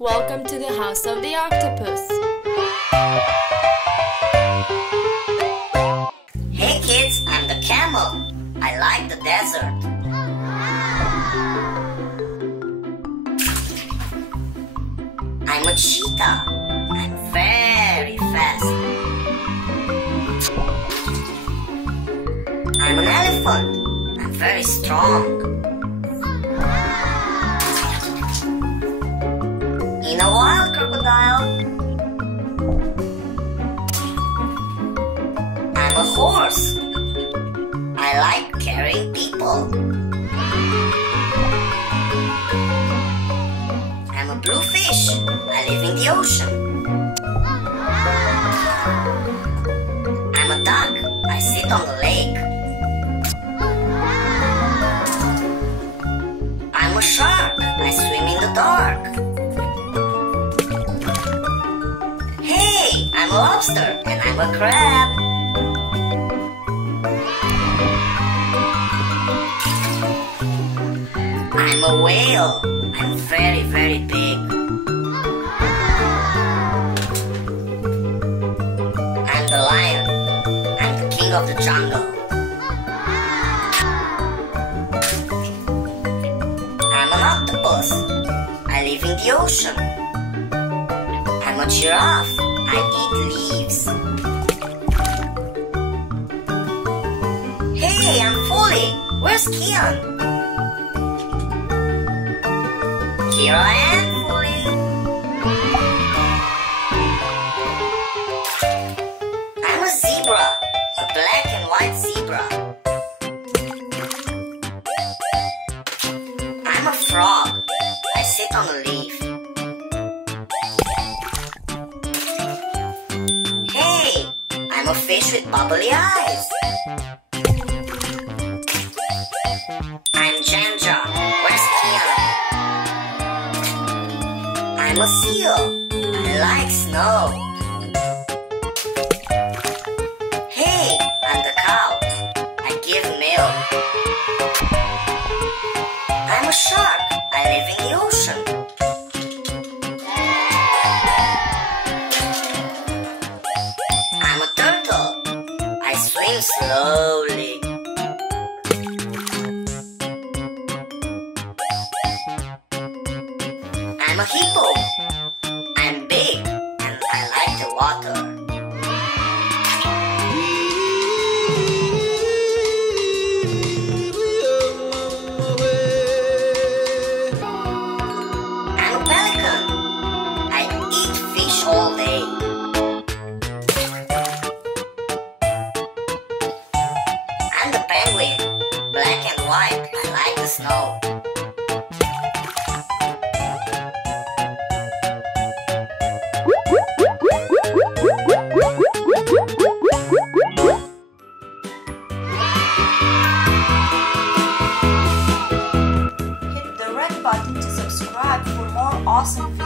Welcome to the House of the Octopus. Hey kids, I'm the camel. I like the desert. I'm a cheetah. I'm very fast. I'm an elephant. I'm very strong. In a wild crocodile. I'm a horse. I like carrying people. I'm a blue fish. I live in the ocean. I'm a duck. I sit on the lake. I'm a shark. I swim in the dark. Hey, I'm a lobster and I'm a crab. I'm a whale. I'm very, very big. I'm the lion. I'm the king of the jungle. I'm an octopus. I live in the ocean. I'm a giraffe. I eat leaves. Hey, I'm Foley. Where's Kian? Here I am, Foley. I'm a zebra, a black and white zebra. I'm a frog. I sit on a leaf. Hey, I'm a fish with bubbly eyes. I'm Janja. Where's Kian? I'm a seal. I like snow. Hey, I'm the cow. I give milk. I'm a shark. I live in the ocean. I'm a turtle. I swim slowly. I'm a hippo. I'm big and I like the water. I'm a pelican. I eat fish all day. I'm the penguin. Black and white. I like the snow. Hit the red button to subscribe for more awesome